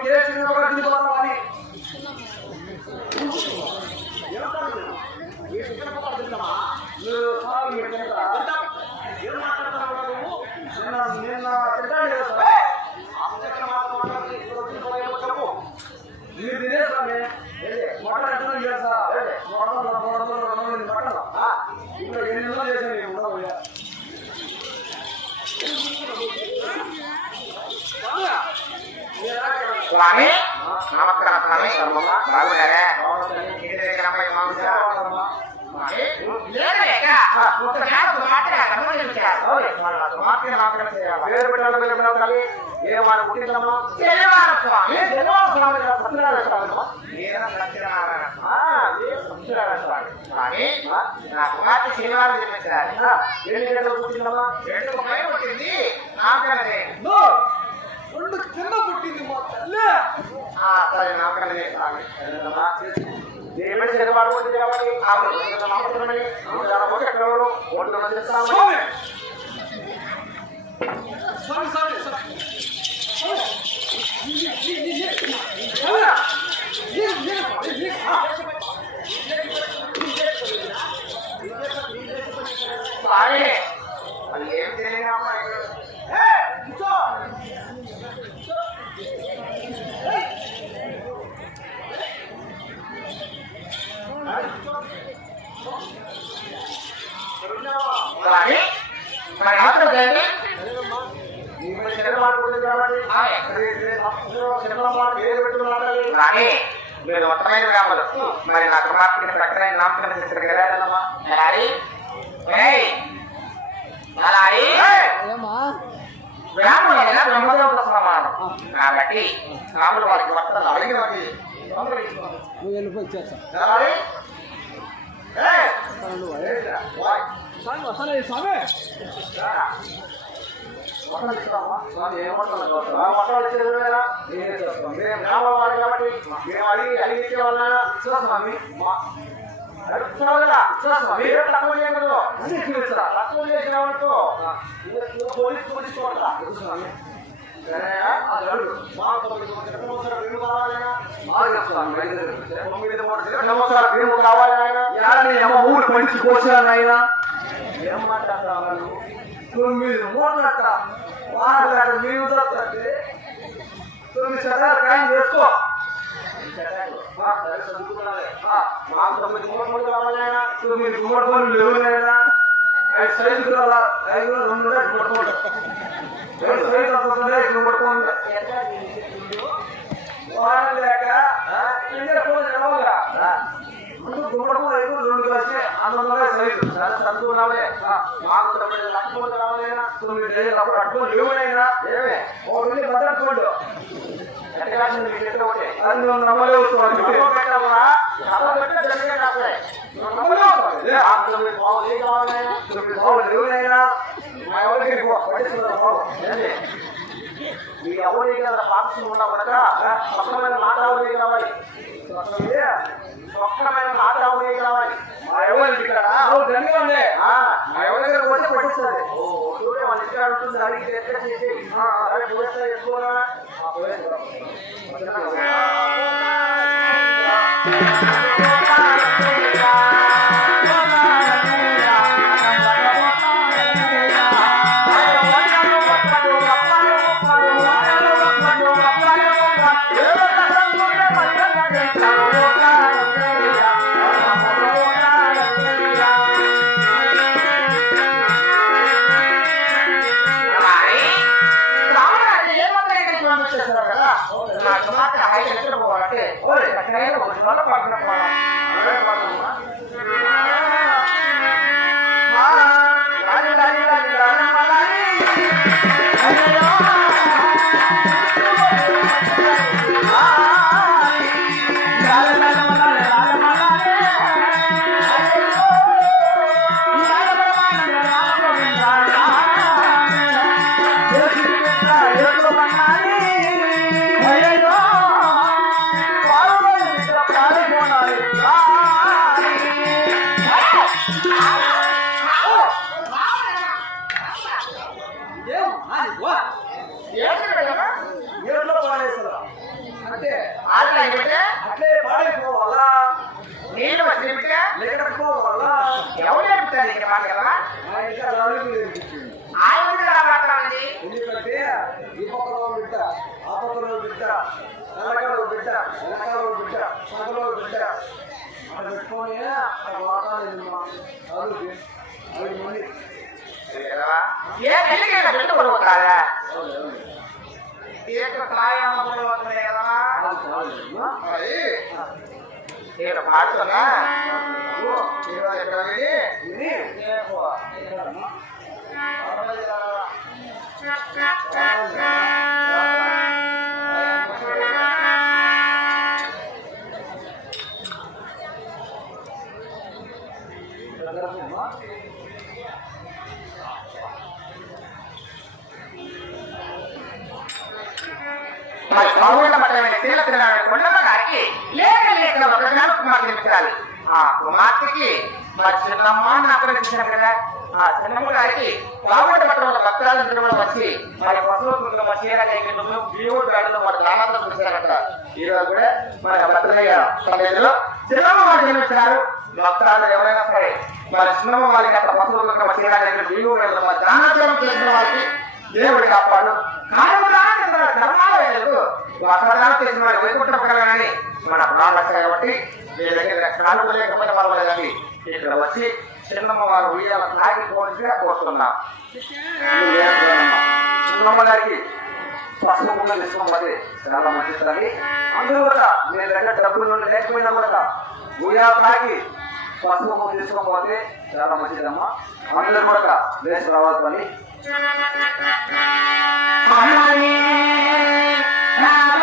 మూడు కేసులు ఏ స్వామి. ఏ శనివారం స్వామి సత్యనారాయణ స్వామి వీర సత్యనారాయణ స్వామి. ఏ సత్యనారాయణ స్వామి స్వామి, నా కుమార్తె శనివారం జన్మించాలి. పుట్టిందమ్మా? రెండు పుట్టింది. నామకరణ చేయండి నో రెండు కింద పుట్టింది మా తల్లి ఆ, సరే నామకరణ చేయండి స్వామి దేవుడి వచ్చింది కాబట్టి ఆ నామకరణమని నూట యాభై మంది స్వామి అది ఏం తెలియని అమ్మాయి ఏ, కూర్చో. స్వామి మరి మాత్రం చేయండి ఇప్పుడు శనివారం పుట్టింది కాబట్టి ఆ, శనివారం మాట పేరు పెట్టుకుని మాట్లాడాలి. రాణి మీరు ఉత్తమైన గ్రామాలు. మరి నా కుమార్తెకి ప్రక్కన నామకరణ చేశారు కదా బ్రహ్మదేవుల సమానం. కాబట్టి రాములు వారికి వర్తలు అడిగిన వారికి నువ్వు వెళ్ళిపోయి స్వామి వస్తాను స్వామి. స్వామి, ఏం నేనే కాబట్టి మేము అడిగి అడిగి ఇచ్చే స్వామి అడుగుతున్నావు కదా మీరు తక్కువ చేయగలరు తక్కువ చేసిన వాళ్ళతో పోలీసు పోలీసు చూడరా మంచి కోసాను ఆయన ఏం మాట్లాడతావా నువ్వు? తొమ్మిది మూటలట వాడు నీవు తప్పంటే తొమ్మిది శతాలు ఖాయం చేసుకో మాకు తొమ్మిది మూడు కావాలైనా తొమ్మిది మూటలు లేవులైనా ఐదు సైజులు కావాలా ఐదు రెండు మూడు మూడు ఐదు? ముందు గుమ్మడము రైతు రెండు కలిసి అందులో సైజు సరే చదువుకున్నావే మాకు తొమ్మిది లక్షలు రావాలైనా తొమ్మిది డేలు అప్పుడు అడ్డు లేవునైనా ఏమే? ఒక వెళ్ళి భద్రత చూడు. అది నువ్వు నమ్మలేవు. తొమ్మిది బావులు లేవునైనా మా ఎవరికి మీ ఎవరికి పాపం ఉన్నా కూడా స్వచ్ఛమైన మాట్లాడే కావాలి స్వచ్ఛమైన మాట్లాడే కావాలి మా ఎవరికి ఇక్కడ మా ఎవరి దగ్గర పోతే పట్టిస్తుంది ఓ చూడే మన ఇక్కడ ఉంటుంది అడిగి ఎక్కడ చేసి అరే అది ఏట్లో పాడేస్తారా అంటే ఆటలు అయిపోతే అట్లే పాడైపోవాలా? నీళ్ళు వచ్చినట్టే లేకపోవాలా? ఎవరు నేర్పుతారు ఇక్కడ మాట కదా మా ఇంట్లో నలుగురు నేర్పించింది ఆ ఇంటికి ఎలా మాట్లాడాలి ఎందుకంటే ఈ పక్కలో బిడ్డ ఆ పక్కలో బిడ్డ వెనకాల బిడ్డ వెనకాల బిడ్డ పక్కలో బిడ్డ. అక్కడ పెట్టుకొని అక్కడ చదువుకి ఐదు మంది ఏ పెళ్ళికి పెళ్ళి కొడుకుతారా ఇక్కడ సాయం వస్తున్నాయి మరి ఇక్కడ పట్టణమైన కొండమ్మ గారికి లేక లేక ఒక జ్ఞాన కుమార్తె ఆ కుమార్తెకి మరి చిన్నమ్మ నాకు ఇచ్చిన కదా ఆ చిన్నమ్మ గారికి బాగుండ పట్టణంలో భక్తురాలు తిరుమల వచ్చి మరి పశువులు వచ్చి బియ్యూరు వేడలో మరి రామాంతం చూశారట ఈ కూడా మరి భద్రయ్య సమయంలో చిన్నమ్మ వారు జన్మించినారు. భక్తురాలు మరి చిన్నమ్మ వారికి అక్కడ పశువులు వచ్చి దగ్గర బియ్యూరు వేడలో చేసిన వారికి దేవుడు కాపాడు. కార్యముదానం ధర్మాలు వేయలేదు వర్తమానం చేసిన వారు వైకుంఠపకలని మన ప్రాణాలు కాబట్టి మీ దగ్గర కాళ్ళు లేకపోతే కానీ ఇక్కడ వచ్చి చిన్నమ్మ వారు ఉయ్యాల తాగి పోనిగా కోరుతున్నాం. చిన్నమ్మ గారికి పసుపు కుండ తీసుకోమది చాలా మంచిది అందరూ కూడా మీ దగ్గర డబ్బులు లేకపోయినా కూడా ఉయ్యాల తాగి పసుపు తీసుకోకపోతే చాలా మంచిదమ్మా. అందరూ కూడా వేసి రావాలి ఏ